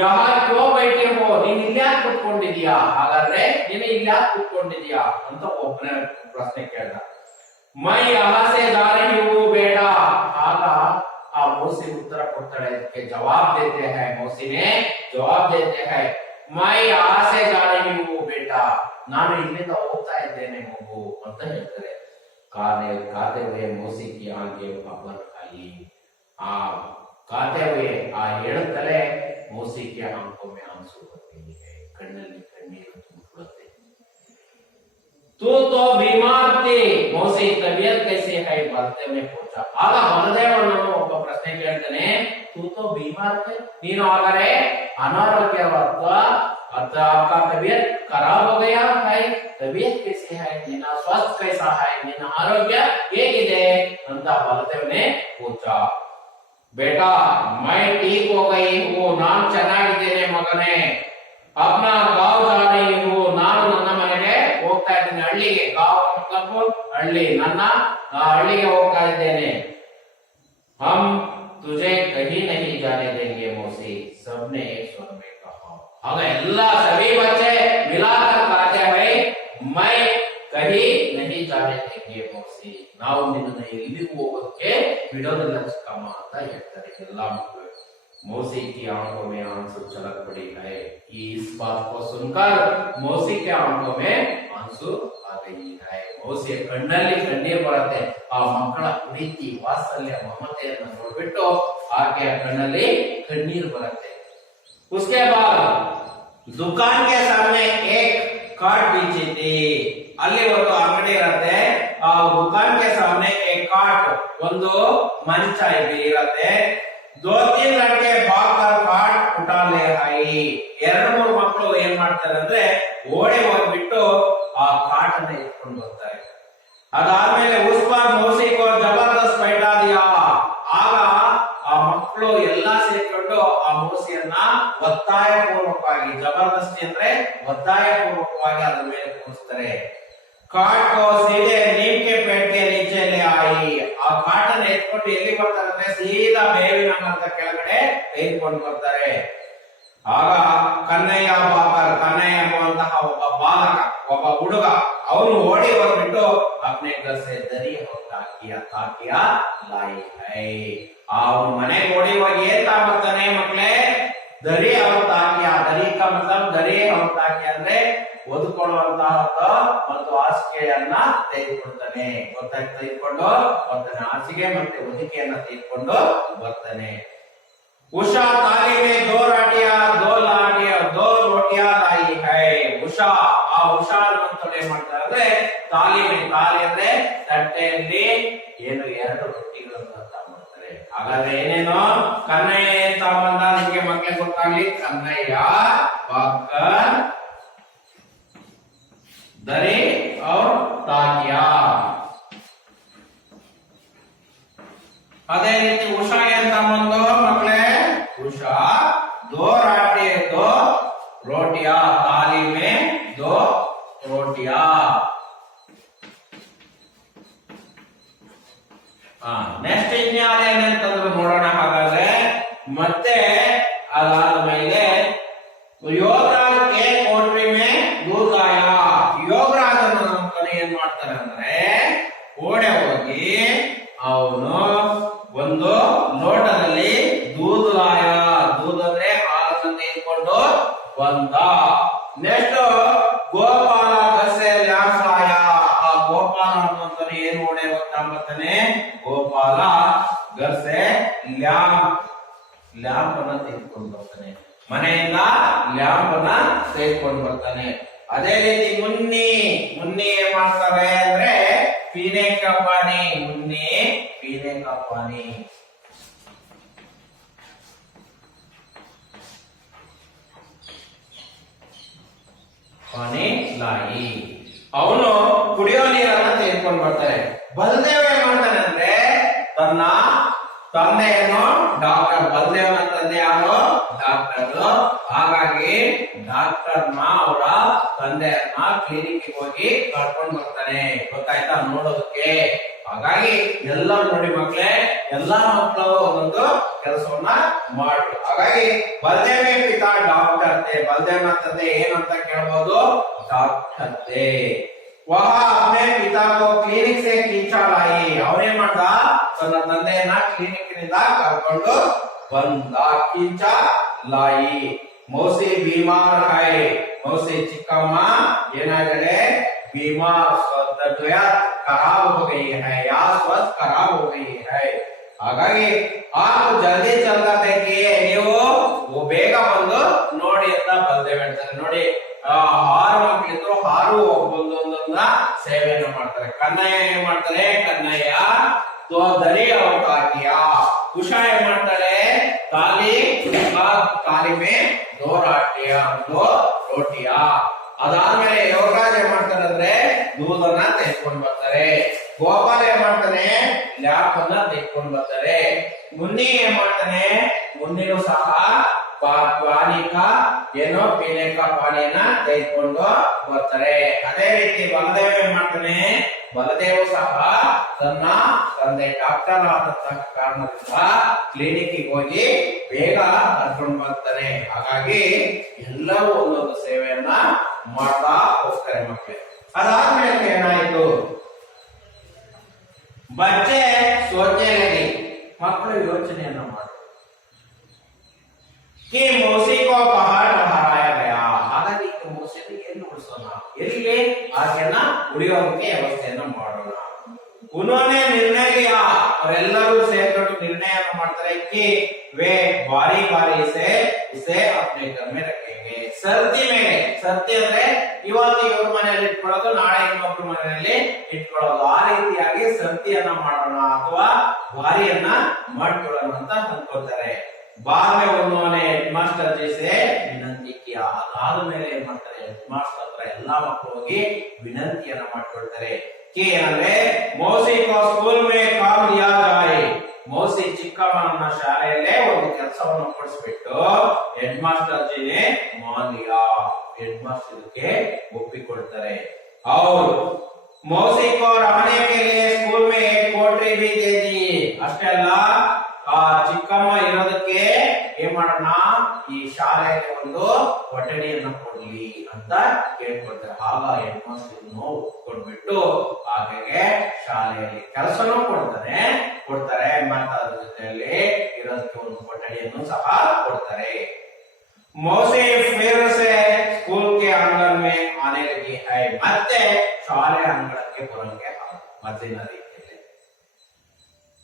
यहाँ क्यों बैठी हो, ನೀನು ಇಲ್ಲಿ ಯಾಕೆ ಕೂತ್ಕೊಂಡಿದ್ಯಾ, ಹಾಗಾದ್ರೆ ನೀನು ಇಲ್ಲಿ ಯಾಕೆ ಕೂತ್ಕೊಂಡಿದ್ಯಾ ಅಂತ ಒಬ್ಬನೇ ಪ್ರಶ್ನೆ ಕೇಳ್ದ. मैं यहाँ से जा रही हूँ बेटा, ಆಗ ಆ ಮೌಸಿ ಉತ್ತರ ಕೊಡ್ತಾಳೆ, ಅದಕ್ಕೆ ಜವಾಬ್ ದೇತೆ ಹೈ, ಮೌಸಿನೇ ಜವಾಬ್ ದೇತೆ ಹೈ. मैं यहाँ से जा रही हूँ बेटा, ನಾನು ಇಲ್ಲಿಂದ ಹೋಗ್ತಾ ಇದ್ದೇನೆ ಮಗು ಅಂತ ಹೇಳ್ತಾರೆ. खाते हुए मौसी की आंखें भर आई. खाते हुए आ ಹೇಳುತ್ತಲೇ मौसी की आंखों में आंसू भर गए हैं, ಕಣ್ಣಲ್ಲಿ ಕಣ್ಣೀರು ತುಂಬಿಕೊಳ್ಳುತ್ತೆ. तू तो बीमार थी मौसी, तबीयत कैसी है, बलते में पूछा. ಆಗ ಬಲದೇವನನ್ನು ಒಬ್ಬ ಪ್ರಶ್ನೆ ಕೇಳ್ತಾನೆ, तू तो बीमार थे, ನೀನು ಹಾಗಾದ್ರೆ ಅನಾರೋಗ್ಯವಾದ, अतः आपका तबीयत खराब हो गया है, तबीयत कैसी है, निना स्वास्थ्य कैसा है, निना आरोग्य ಹೇಗಿದೆ ಅಂತ ಬಲದೇವನೇ पूछा. बेटा मैं ठीक हो गई हूँ, ನಾನು ಚೆನ್ನಾಗಿದ್ದೇನೆ ಮಗನೇ. अपना गांव जा रही हूँ, ನಾನು ನನ್ನ ಮನೆಗೆ ಹೋಗ್ತಾ ಇದ್ದೇನೆ, ಹಳ್ಳಿಗೆ. गांव मतलब ಹಳ್ಳಿ, ನನ್ನ ಹಳ್ಳಿಗೆ ಹೋಗ್ತಾ ಇದ್ದೇನೆ. हम तुझे कहीं नहीं जाने देंगे मौसी, सबने एक स्वर में कहा. आगे ಎಲ್ಲ सभी बच्चे मिलाकर कहते हैं, मैं कहीं नहीं जाने देंगे मौसी, ನಾವು ನಿನ್ನನ್ನು ಎಲ್ಲಿಗೂ ಹೋಗೋದಕ್ಕೆ ಬಿಡೋದಿಲ್ಲ ಚಿಕ್ಕಮ್ಮ ಅಂತ ಹೇಳ್ತಾರೆ ಎಲ್ಲ ಮಕ್ಕಳು. मौसी की आंखों में आंसू छलक पड़ी है. इस बात को सुनकर मौसी के आंखों में आंसू आ गई है. मौसी ಕಣ್ಣಲ್ಲಿ ಕಣ್ಣೀರು ಬರುತ್ತೆ, ಆ ಮಕ್ಕಳ ಪ್ರೀತಿ, ವಾತ್ಸಲ್ಯ, ಮಮತೆಯನ್ನು ನೋಡ್ಬಿಟ್ಟು ಆಕೆಯ ಕಣ್ಣಲ್ಲಿ ಕಣ್ಣೀರು ಬರುತ್ತೆ. उसके बाद दुकान के सामने एक खाट बिछी थी. ಅಲ್ಲಿ ಒಂದು ಅಂಗಡಿ ಇರುತ್ತೆ, ಆ दुकान के सामने एक खाट, ಒಂದು ಮಂಚ ಇರುತ್ತೆ. दो तीन लड़के भागकर खाट उठा ले आई. ಎರಡು ಮೂರು ಮಕ್ಕಳು ಏನ್ ಮಾಡ್ತಾರೆ ಅಂದ್ರೆ ಓಡಿ ಹೋಗ್ಬಿಟ್ಟು ಆ खाट ಅನ್ನ ಎತ್ಕೊಂಡು ಬರ್ತಾರೆ. ಅದಾದ್ಮೇಲೆ उस पर मौसी को जबरदस्त बैठा दिया. ಆಗ ಆ ಮಕ್ಕಳು ಎಲ್ಲಾ ಸೇರ್ಕೊಂಡು ಆ ಮೌಸಿಯನ್ನ ಒತ್ತಾಯ ಪೂರ್ವಕವಾಗಿ, ಜಬರ್ದಸ್ತಿ ಅಂದ್ರೆ ಒತ್ತಾಯ ಪೂರ್ವಕವಾಗಿ ಅದರ ಮೇಲೆ ಕೂರಿಸ್ತಾರೆ. ಕಾಟ್ ಕೋ ಸೀದೆ नीम के पेड़ के नीचे ले आई. ಆ ಕಾಟನ್ನ ಎತ್ಕೊಂಡು ಎಲ್ಲಿ ಬರ್ತಾರೆ ಅಂದ್ರೆ ಸೀದಾ ಬೇವಿನ ಮರದ ಕೆಳಗಡೆ ತೆಗೆದುಕೊಂಡು ಬರ್ತಾರೆ. ಆಗ ಕನ್ನಯ್ಯ ಬಾಕರ್, ಕನ್ನಯ್ಯ ಎಂಬುವಂತಹ ಒಬ್ಬ ಬಾಲಕ, ಒಬ್ಬ ಹುಡುಗ, ಅವನು ಓಡಿ ಹೋಗ್ಬಿಟ್ಟು अपने घर से दरी और ताकिया लाई है. ಅವನು ಮನೆಗೆ ಓಡಿ ಹೋಗಿ ಏನ್ ತಗೊಂಡ್ಬರ್ತಾನೆ ಮಕ್ಕಳೇ, ದರಿ और ताकिया. दरी का मतलब दरी और ताकिया ಅಂದ್ರೆ ಓದಿಕೊಳ್ಳುವಂತಹ ಮತ್ತು ಹಾಸಿಗೆಯನ್ನ ತೆಗೆದುಕೊಳ್ತಾನೆ. ಗೊತ್ತಾಯ್ತು, ತೆಗೆದುಕೊಂಡು ಬರ್ತಾನೆ, ಹಾಸಿಗೆ ಮತ್ತೆ ಹೊದಿಕೆಯನ್ನ ತೆಗೆದುಕೊಂಡು ಬರ್ತಾನೆ. उषा थाली में दो रोटियां लाई है. उषा, ಆ ಉಷಾ ಅನ್ನೋದು ಏನ್ ಮಾಡ್ತಾರೆ ಅಂದ್ರೆ ತಾಲಿಮೆ, ತಾಲಿ ಅಂದ್ರೆ ತಟ್ಟೆಯಲ್ಲಿ ಏನು 2 ರೊಟ್ಟಿಗಳನ್ನು ತಗೊಂಡ್ಬರ್ತಾರೆ. ಹಾಗಾದ್ರೆ ಏನೇನು ಕನ್ನಯ್ಯ ಅಂತ ಬಂದ ನಿಮ್ಗೆ ಮಕ್ಕಳಿಗೆ ಗೊತ್ತಾಗ್ಲಿ. ಕನ್ನಯ್ಯ, ಬಾಕರ್, दरी और ताकिया. ಅದೇ ರೀತಿ ಉಷಾ ಅಂತ ಬಂದು ಮಕ್ಕಳೇ ಉಷಾ 2 रोटियां, थाली में 2 रोटियां. ನೆಕ್ಸ್ಟ್ ಇನ್ಯಾರೇನಂತಂದ್ರೆ ನೋಡೋಣ. ಹಾಗಾದ್ರೆ ಮತ್ತೆ ಅದಾದ ಮೇಲೆ ಯೋಗರಾಜ್ के कोठरी में दूध आया. ಯೋಗರಾಜ್ ನಮ್ಮ ಕಡೆ ಏನ್ ಮಾಡ್ತಾರೆ ಅಂದ್ರೆ ಓಡೆ ಹೋಗಿ ಅವನು ಒಂದು ಲೋಟದಲ್ಲಿ ದೂದ್ ಲಾಯ, ದೂದ್ ಅಂದ್ರೆ ಹಾಲನ್ನು ತೆಗೆದುಕೊಂಡು ಬಂದ. ನೆಕ್ಸ್ಟ್ ಗೋಪಾಲ ಗಸೆ ಲ್ಯಾಂಪ್ ಲಾಯ. ಆ ಗೋಪಾಲ ಅನ್ನುವಂತಾನೆ ಏನು ಓಡೆ ಹೋಗ್ತಾ ಬರ್ತಾನೆ, ಗೋಪಾಲ ಗಸೆ ಲ್ಯಾಂಪ್ ಅನ್ನ ತೆಗೆದುಕೊಂಡು ಬರ್ತಾನೆ. ಮನೆಯಿಂದ ಲ್ಯಾಂಪ್ ಅನ್ನ ತೆಗೆದುಕೊಂಡು ಬರ್ತಾನೆ. ಅದೇ ರೀತಿ ಮುನ್ನಿ ಏನ್ ಮಾಡ್ತಾರೆ ಅಂದ್ರೆ ಪೀನೆ ಕಾ ಪಾನಿ, ಮುನ್ನಿ ಪೀನೆ ಕಾ ಪಾನಿ. ಪಾನಿ ಲಾಯಿ, ಅವನು ಕುಡಿಯೋ ನೀರನ್ನ ತೆಗೆದುಕೊಂಡು ಬರ್ತಾರೆ. ಬಲದೇವ ಏನ್ ಮಾಡ್ತಾನೆ ಅಂದ್ರೆ ತನ್ನ ತಂದೆಯನ್ನು ಡಾಕ್ಟರ್, ಬಲದೇವನ ತಂದೆ ಯಾರು ಡಾಕ್ಟರ್. ಹಾಗಾಗಿ ಡಾಕ್ಟರ್ನ ಅವರ ತಂದೆಯನ್ನ ಕ್ಲಿನಿಕ್ ಹೋಗಿ ಕರ್ಕೊಂಡು ಬರ್ತಾನೆ. ಗೊತ್ತಾಯ್ತಾ ನೋಡೋದಕ್ಕೆ. ಹಾಗಾಗಿ ಎಲ್ಲ ನೋಡಿ ಮಕ್ಕಳೇ, ಎಲ್ಲಾ ಮಕ್ಕಳು ಒಂದೊಂದು ಕೆಲಸವನ್ನ ಮಾಡಿ. ಹಾಗಾಗಿ ಬಲದೇವ ಪಿತಾ ಡಾಕ್ಟರ್ ತೆ, ಬಲದೇವನ ತಂದೆ ಏನಂತ ಕೇಳಬಹುದು, ಡಾಕ್ಟರ್ ತೆ. वह अपने पिता को क्लिनिक से खींचा लाई. ಅವನೇನ್ ಮಾಡ್ದ, ತನ್ನ ತಂದೆಯನ್ನ ಕ್ಲಿನಿಕ್ ನಿಂದ ಕರ್ಕೊಂಡು ಬಂದ. खींचा लाई. मौसी बीमार है. मौसी ಚಿಕ್ಕಮ್ಮ ಏನಾಗಿದೆ, बीमार, तबीयत खराब हो गई है या स्वास्थ्य खराब हो गई है. ಹಾಗಾಗಿ आप जल्दी चलकर देखिए, ನೀವು ಬೇಗ ಬಂದು ನೋಡಿ ಅಂತ ಬಲದೇವ ಹೇಳ್ತಾರೆ. ನೋಡಿ 6 ಮಕ್ಕಳಿದ್ರು 6 ಒಂದೊಂದೊಂದೊಂದ ಸೇವೆಯನ್ನು ಮಾಡ್ತಾರೆ. ಕನ್ನಯ್ಯ ಏನ್ ಮಾಡ್ತಾರೆ, ಕನ್ನಯ್ಯ ದರಿ ಅವ್ರ ತಾಕಿಯ. ಉಷಾ ಏನ್ ಮಾಡ್ತಾಳೆ, ತಾಲಿ ಮೇ 2 ರೋಟಿಯಾ. ಅದಾದ್ಮೇಲೆ ಯೋಗರಾಜ್ ಏನ್ ಮಾಡ್ತಾರೆ ಅಂದ್ರೆ ದೂಧನ್ನ ತೆಗೆದುಕೊಂಡು ಬರ್ತಾರೆ. ಗೋಪಾಲ್ ಏನ್ ಮಾಡ್ತಾನೆ, ಲ್ಯಾಪ್ ಅನ್ನ ತೆಗೆದುಕೊಂಡು ಬರ್ತಾರೆ. ಮುನ್ನಿ ಏನ್ ಮಾಡ್ತಾನೆ, ಮುನ್ನಿನೂ ಸಹ ಪಾನಿ ಕಾ ಏನೋ ಪೀನೆ ಕಾ ಪಾನಿಯನ್ನ ತೆಗೆದುಕೊಂಡು ಬರ್ತಾರೆ. ಅದೇ ರೀತಿ ಬಲದೇವ ಏನ್ ಮಾಡ್ತಾನೆ, ಬಲದೇವ ಸಹ ತನ್ನ ತಂದೆ ಡಾಕ್ಟರ್ ಆದಂತಹ ಕಾರಣದಿಂದ ಕ್ಲಿನಿಕ್ ಹೋಗಿ ಬೇಗ ಕರ್ಕೊಂಡು ಬರ್ತಾನೆ. ಹಾಗಾಗಿ ಎಲ್ಲರೂ ಒಂದೊಂದು ಸೇವೆಯನ್ನ ಮಾಡ್ತಾ ಹೋಗ್ತಾರೆ ಮಕ್ಕಳೇ. ಅದಾದ್ಮೇಲೆ ಏನಾಯ್ತು, ಬಚ್ಚೆ ಸೋಚೆ ಲಗಿ, ಮಕ್ಕಳು ಯೋಚನೆಯನ್ನ ಮಾಡಿ कि मौसी को बाहर ठहराया गया. ಹಾಗಾಗಿ ಮೌಸಿಯನ್ನು ಎಲ್ಲಿ ಉಳಿಸೋಣ, ಎಲ್ಲಿ ಆಕೆಯನ್ನ ಉಳಿಯೋದಕ್ಕೆ ವ್ಯವಸ್ಥೆಯನ್ನ ಮಾಡೋಣ. उन्होंने निर्णय लिया, ಅವರೆಲ್ಲರೂ ಸೇರ್ಕೊಂಡು ನಿರ್ಣಯವನ್ನು ಮಾಡ್ತಾರೆ कि वे बारी बारी से इसे अपने घर में रखेंगे. ಸರ್ತಿ ಮೇಲೆ, ಸರ್ತಿ ಅಂದ್ರೆ ಇವತ್ತು ಇವ್ರ ಮನೆಯಲ್ಲಿ ಇಟ್ಕೊಳ್ಳೋದು, ನಾಳೆ ಇನ್ನೊಬ್ಬರ ಮನೆಯಲ್ಲಿ ಇಟ್ಕೊಳ್ಳೋದು. ಆ ರೀತಿಯಾಗಿ ಸರ್ತಿಯನ್ನ ಮಾಡೋಣ ಅಥವಾ ಬಾರಿಯನ್ನ ಮಾಡ್ಕೊಳ್ಳೋಣ ಅಂತ ಅನ್ಕೋತಾರೆ. बाद में उन्होंने हेडमास्टर जी से विनंती किया. ಅದಾದ ಮೇಲೆ ಏನ್ ಮಾಡ್ತಾರೆ, ಹೆಡ್ಮಾಸ್ಟರ್ ಹತ್ರ ಎಲ್ಲಾ ಮಕ್ಕಳು ಹೋಗಿ ವಿನಂತಿಯನ್ನ ಮಾಡ್ಕೊಳ್ತಾರೆ. कि ಅಂದ್ರೆ ಮೌಸಿ को स्कूल में काम लिया जाए. ಮೌಸಿ ಚಿಕ್ಕಮ್ಮನ ಶಾಲೆಯಲ್ಲೇ ಒಂದು ಕೆಲಸವನ್ನು ಕೊಡಿಸ್ಬಿಟ್ಟು ಹೆಡ್ಮಾಸ್ಟರ್ ಜಿನೇ ಮಾನ್ ಲಿಯಾ, ಹೆಡ್ಮಾಸ್ಟರ್ ಇದಕ್ಕೆ ಒಪ್ಪಿಕೊಳ್ತಾರೆ. और मौसी को रहने के लिए स्कूल में एक कोठरी भी दे दी. ಅಷ್ಟೇ ಅಲ್ಲ, ಆ ಚಿಕ್ಕಮ್ಮ ಇರೋದಕ್ಕೆ ಏನ್ ಮಾಡೋಣ, ಈ ಶಾಲೆಯಲ್ಲಿ ಒಂದು ಕೊಠಡಿಯನ್ನು ಕೊಡ್ಲಿ ಅಂತ ಕೇಳ್ಕೊಳ್ತಾರೆ. ಆಗ ಹೆಡ್ಮಾಸ್ಟರ್ ಕೊಟ್ಬಿಟ್ಟು ಹಾಗೆ ಶಾಲೆಯಲ್ಲಿ ಕೆಲಸನೂ ಕೊಡ್ತಾರೆ. ಮತ್ತೆ ಅದ್ರ ಜೊತೆಯಲ್ಲಿ ಇರೋದಕ್ಕೆ ಒಂದು ಕೊಠಡಿಯನ್ನು ಸಹ ಕೊಡ್ತಾರೆ. मौसी फिर से स्कूल के आंगन में आने लगी है. ಮತ್ತೆ ಶಾಲೆ ಅಂಗಳಕ್ಕೆ ಬರೋಕೆ ಮೊದಲಿನ ರೀತಿಯಲ್ಲಿ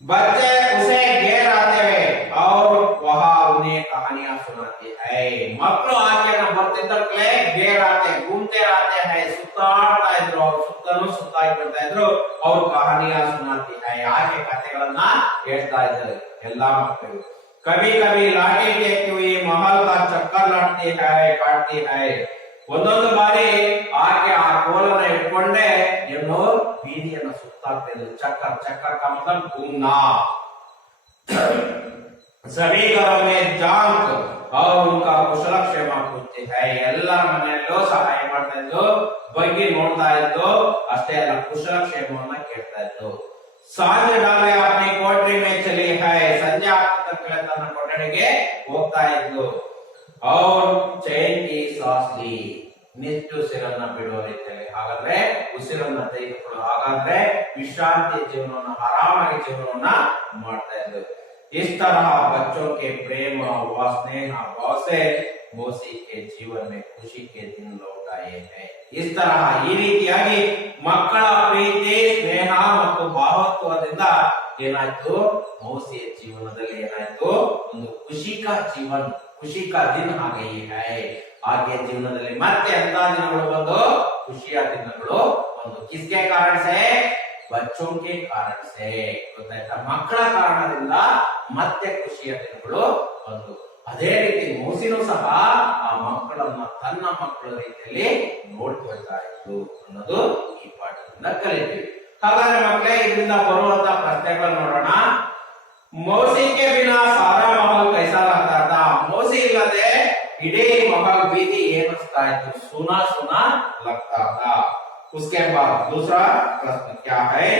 बच्चे उसे घेर आते हैं और वह उन्हें कहानियां सुनाती है. ಮಕ್ಕಳು ಆಕೆಯನ್ನ ಬರ್ತಾ ಬರ್ತಿದ್ದಕ್ಲೆ ಬೇರಾತೆ घूमते रहते हैं ಸುತ್ತಾಡ್ತಾ ಇದ್ರು ಅವ್ರು ಸುತ್ತಲೂ ಸುತ್ತಾಡ್ತಾ ಇದ್ರು ಅವ್ರ ಕಹಾನಿಯ ಸುನಾತಿ है ಯಾಕೆ ಕಥೆಗಳನ್ನ ಹೇಳ್ತಾ ಇದ್ದಾರೆ ಎಲ್ಲಾ ಮಕ್ಕಳು कभी कभी लाठी टेकती हुई महल का चक्कर लाटती है काटती है ಒಂದೊಂದು ಬಾರಿ ಆಕೆ ಆ ಕೋಲನ್ನ ಇಟ್ಕೊಂಡೆ ಏನೋ ಬೀದಿಯನ್ನ ಸುತ್ತಾಡ್ತಾ ಇದ್ರು ಚಕ್ಕರ್ ಚಕ್ಕರ್ का मतलब घूमना सभी घरों में जांच और उनका कुशलक्षेम पूछते हैं ಎಲ್ಲರ ಮನೆಯಲ್ಲೂ ಸಹಾಯ ಮಾಡ್ತಾ ಇದ್ದು ಬಗ್ಗೆ ನೋಡ್ತಾ ಇದ್ದು ಅಷ್ಟೇ ಅಲ್ಲ ಕುಶಲಕ್ಷೇಮವನ್ನ ಕೇಳ್ತಾ ಇದ್ದು सांझ डाले अपनी कोठरी में चली है ಸಂಜೆ ಆಗ್ತಕ್ಕಂತ ತನ್ನ ಕೊಠಡಿಗೆ ಹೋಗ್ತಾ ಇದ್ದು और चैन की सांस ली ನಿಟ್ಟುಸಿರನ್ನ ಬಿಡುವ ರೀತಿಯಲ್ಲಿ ಹಾಗಾದ್ರೆ ಉಸಿರನ್ನ ತೆಗೆದುಕೊಳ್ಳೋ ಹಾಗಾದ್ರೆ ವಿಶ್ರಾಂತಿ ಜೀವನವನ್ನ ಆರಾಮಾಗಿ ಜೀವನವನ್ನ ಮಾಡ್ತಾ ಇದ್ದು इस तरह बच्चों के प्रेम व स्नेह भाव से मौसी के जीवन में खुशी के दिन लौट आए हैं इस तरह ಈ ರೀತಿಯಾಗಿ ಮಕ್ಕಳ ಪ್ರೀತಿ ಸ್ನೇಹ ಮತ್ತು ಭಾವತ್ವದಿಂದ ಏನಾಯ್ತು ಮೌಸಿಯ ಜೀವನದಲ್ಲಿ ಏನಾಯ್ತು ಒಂದು ಖುಷಿ ಕಾ ದಿನ ಆ ಗಯಿ ಹೈ ಆಕೆಯ ಜೀವನದಲ್ಲಿ ಮತ್ತೆ ಅಂತ ದಿನಗಳು ಬಂದು ಖುಷಿಯ ದಿನಗಳು ಒಂದು ಕಿಸ್ಕೆ ಕಾರಣ ಸೇ बच्चों के कारण से ಗೊತ್ತಾಯ್ತಾ ಮಕ್ಕಳ ಕಾರಣದಿಂದ ಮತ್ತೆ ಖುಷಿಯ ದಿನಗಳು ಬಂದು ಅದೇ ರೀತಿ ಮೌಸಿನೂ ಸಹ ಆ ಮಕ್ಕಳನ್ನ ತನ್ನ ಮಕ್ಕಳ ರೀತಿಯಲ್ಲಿ ನೋಡ್ಕೊಳ್ತಾ ಇತ್ತು ಅನ್ನೋದು ಈ ಪಾಠದಿಂದ ಕಲಿತೀವಿ ಹಾಗಾದ್ರೆ ಮಕ್ಕಳೇ ಇದರಿಂದ ಬರುವಂತ ಪ್ರಶ್ನೆಗಳು ನೋಡೋಣ मौसी के बिना सारा महल कैसा लगता था मौसी ಇಲ್ಲದೆ ಇಡೀ महल बीती ಏನಿಸ್ತಾ ಇತ್ತು सुना सुना लगता था उसके बाद दूसरा प्रश्न क्या है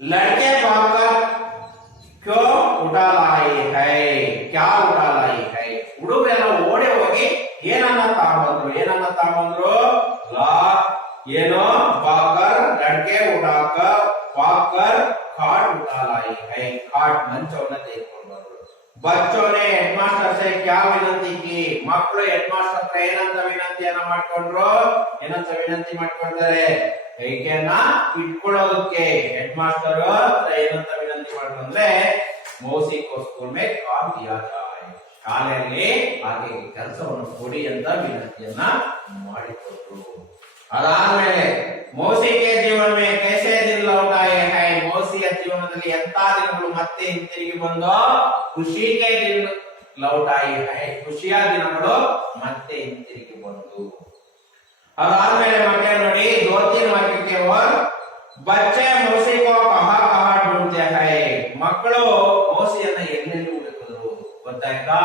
लड़के भागकर क्यों उठा लाई है क्या उठा लाई है ಹುಡುಗರೆಲ್ಲ ಓಡಿ ಹೋಗಿ ಏನನ್ನ ತಾಂಬಂದ್ರು ಏನೋ भागकर लड़के उठाकर भागकर खाट उठा लाई है खाट मंचवನ್ನ ತೆಗೆದುಕೊಂಡು ಬಂದ್ರು बच्चों ने हेडमास्टर से क्या विनंती की ಮಕ್ಕಳು हेडमास्टर ಹತ್ರ ಏನಂತ ವಿನಂತಿಯನ್ನ ಮಾಡ್ಕೊಂತಾರೆ ಕೈಗೆನ ಇಟ್ಕೊಳ್ಳೋದಕ್ಕೆ हेडमास्टर ಹತ್ರ ಏನಂತ ವಿನಂತಿ ಮಾಡ್ಕೊಂಡ್ರೆ मौसी को स्कूल में काम दिया जाए ಶಾಲೆಯಲ್ಲಿ ಆಕೆಗೆ ಕೆಲಸವನ್ನು ಕೊಡಿ ಅಂತ ವಿನಂತಿಯನ್ನ ಮಾಡಿಕೊಟ್ರು ಅದಾದ್ಮೇಲೆ मौसी के जीवन में कैसे दिन लौट आए हैं मौसिಯ ಜೀವನದಲ್ಲಿ ಎಂತ ದಿನಗಳು ಮತ್ತೆ ಹಿಂತಿರುಗಿ ಬಂದೋ ಖುಷಿ के दिन लौट आए हैं ಖುಷಿಯ ದಿನಗಳು ಮತ್ತೆ ಹಿಂತಿರುಗಿ ಬಂದು ಅದಾದ್ಮೇಲೆ ಮಕ್ಕಳೇ ನೋಡಿ दो-तीन वाक्य के और बच्चे मौसी को कहां ढूंढते हैं ಮಕ್ಕಳು ಮೌಸಿಯನ್ನ ಎಲ್ಲೆಲ್ಲಿ ಹುಡುಕಿದ್ರು ಗೊತ್ತಾಯ್ತಾ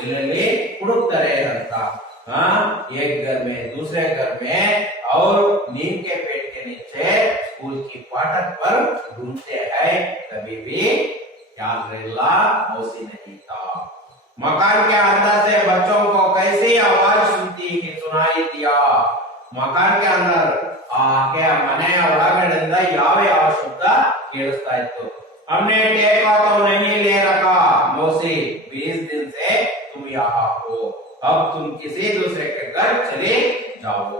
ಎಲ್ಲೆಲ್ಲಿ ಹುಡುಕ್ತಾರೆ ಅಂತ एक घर में दूसरे घर में और नीम के पेड़ के नीचे स्कूल की फाटक पर ढूंढते हैं कभी भी यादरिल्ला मौसी नहीं था मकान के अंदर से बच्चों को कैसी आवाज सुनाई दिया मकान के अंदर आके ಮನೆಯ ಒಳಗಡೆಯಿಂದ ಯಾವ ಶಬ್ದ ಕೇಳಿಸ್ತಾ ಇತ್ತು हमने टेका तो नहीं ले रखा मौसी 20 दिन से तुम यहाँ हो अब तुम किसी दूसरे के घर चले जाओ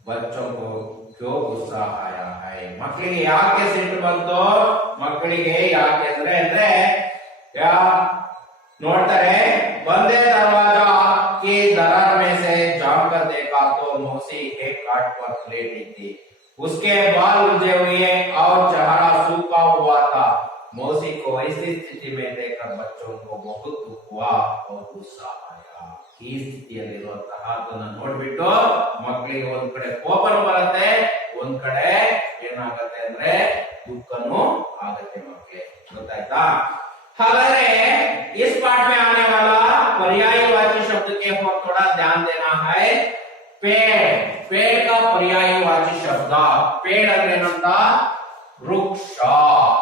बच्चों को क्यों गुस्सा आया है ಮಕ್ಕಳಿಗೆ ಯಾಕೆ ಸಿಟ್ಟು ಬಂತು ಮಕ್ಕಳಿಗೆ ಯಾಕೆ ಅಂದ್ರೆ ನೋಡ್ತಾರೆ ಬಂದೆ दरवाजा की दरार में से झांककर देखा तो मौसी एक काट पर लेटी थी उसके बाल उलझे हुए और चेहरा सूखा हुआ था मौसी को ऐसी स्थिति में देखकर बच्चों को बहुत दुख हुआ और गुस्सा आया ಈ ಸ್ಥಿತಿಯಲ್ಲಿರುವಂತಹ ಅದನ್ನ ನೋಡ್ಬಿಟ್ಟು ಮಕ್ಕಳಿಗೆ ಒಂದ್ ಕಡೆ ಕೋಪನೂ ಬರುತ್ತೆ ಒಂದ್ ಕಡೆ ಏನಾಗತ್ತೆ ಅಂದ್ರೆ ದುಃಖನೂ ಆಗತ್ತೆ ಮಕ್ಕಳಿಗೆ ಗೊತ್ತಾಯ್ತಾ हालांकि इस पाठ में आने वाला पर्यायवाची शब्द के ऊपर थोड़ा ध्यान देना है पेड़ का पर्यायवाची शब्द पेड़ ಅಂದ್ರೆ ಏನಂತ ವೃಕ್ಷ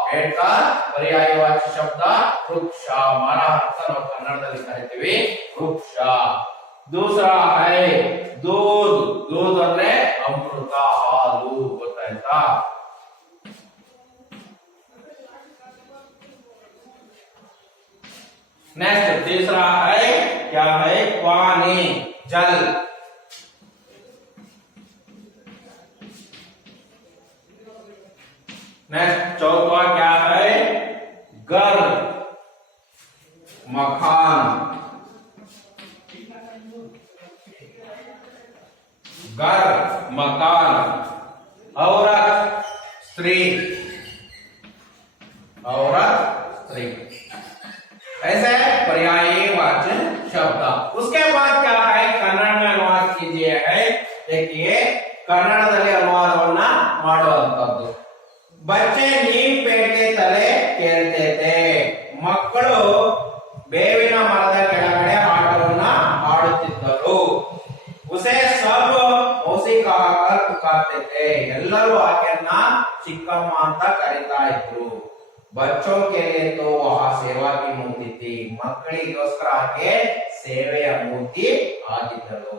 पेड़ का पर्यायवाची शब्द वृक्ष ಮರ ಅಂತ ನಾವು ಕನ್ನಡದಲ್ಲಿ ಕರೀತೀವಿ ವೃಕ್ಷ दूसरा है दूध ಅಂದ್ರೆ ಅಮೃತ ಹಾಲು ಗೊತ್ತಾಯ್ತಾ नेक्स्ट तीसरा है क्या है पानी जल नेक्स्ट चौथा क्या है घर मकान घर मकान, औरत स्त्री, औरत स्त्री, ऐसे पर्यायवाची शब्द। उसके बाद क्या है, कन्नड़ में अनुवाद कीजिए है। देखिए ಕನ್ನಡದಲ್ಲಿ ಅನುವಾದವನ್ನ ಮಾಡುವಂತದ್ದು। ಬಚ್ಚೆ ನೀಮ್ ಪೇಡ್ ಕೆ ತಲೆ ಕೇಳ್ತೇತೆ, ಮಕ್ಕಳು ಬೇವಿನ ಮರದ ಕೆಳಗಡೆ ಆಟವನ್ನ ಆಡುತ್ತಿದ್ದರು। ಉಸೆ ಸಬ್ ಮೌಸಿ ಕಹಾಕರ್ ಪುಕಾರ್ತೆ थे, ಎಲ್ಲರೂ ಆಕೆಯನ್ನ ಚಿಕ್ಕಮ್ಮ ಅಂತ ಕರೀತಾ ಇದ್ರು। बच्चों के लिए तो वहां सेवा की मूर्ति थी, ಮಕ್ಕಳಿಗೋಸ್ಕರ ಆಕೆ ಸೇವೆಯ ಮೂರ್ತಿ ಆಗಿದ್ದಳು।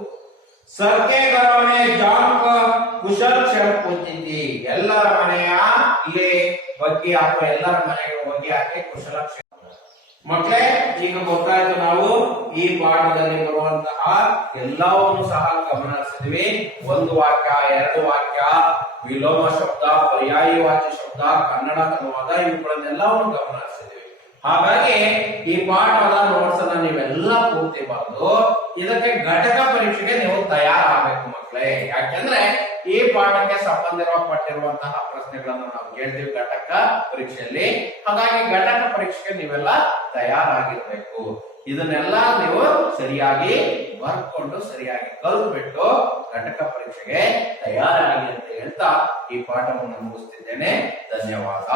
सबके घरों में जाकर कुशल क्षम पूछती थी, ಎಲ್ಲರ ಮನೆಯ ಇಲ್ಲಿ ಬಗ್ಗೆ ಅಥವಾ ಎಲ್ಲರ ಮನೆಗೆ ಹೋಗಿ ಆಕೆ ಕುಶಲ ಕ್ಷೇಮ। ಮಕ್ಕಳೇ, ಈಗ ಗೊತ್ತಾಯ್ತು ನಾವು ಈ ಪಾಠದಲ್ಲಿ ಬರುವಂತಹ ಎಲ್ಲವನ್ನೂ ಸಹ ಗಮನಿಸಿದ್ವಿ। ಒಂದು ವಾಕ್ಯ, ಎರಡು ವಾಕ್ಯ, ವಿಲೋಮ ಶಬ್ದ, ಪರ್ಯಾಯವಾಚಿ ಶಬ್ದ, ಕನ್ನಡ ಅನುವಾದ, ಇವುಗಳನ್ನೆಲ್ಲವನ್ನು ಗಮನಿಸಿದ್ವಿ। ಹಾಗಾಗಿ ಈ ಪಾಠದ ನೋಟ್ಸ್ ಅನ್ನ ನೀವೆಲ್ಲ ಪೂರ್ತಿ ಬರೆದು ಇದಕ್ಕೆ ಘಟಕ ಪರೀಕ್ಷೆಗೆ ನೀವು ತಯಾರಾಗಬೇಕು ಮಕ್ಕಳೇ। ಯಾಕೆಂದ್ರೆ ಈ ಪಾಠಕ್ಕೆ ಸಂಬಂಧಪಟ್ಟಿರುವಂತಹ ಪ್ರಶ್ನೆಗಳನ್ನು ನಾವು ಕೇಳ್ತೀವಿ ಘಟಕ ಪರೀಕ್ಷೆಯಲ್ಲಿ। ಹಾಗಾಗಿ ಘಟಕ ಪರೀಕ್ಷೆಗೆ ನೀವೆಲ್ಲ ತಯಾರಾಗಿರ್ಬೇಕು। ಇದನ್ನೆಲ್ಲ ನೀವು ಸರಿಯಾಗಿ ಬರ್ಕೊಂಡು ಸರಿಯಾಗಿ ಕಲ್ತ್ಬಿಟ್ಟು ಘಟಕ ಪರೀಕ್ಷೆಗೆ ತಯಾರಾಗಿ ಅಂತ ಹೇಳ್ತಾ ಈ ಪಾಠವನ್ನು ಮುಗಿಸ್ತಿದ್ದೇನೆ। ಧನ್ಯವಾದ।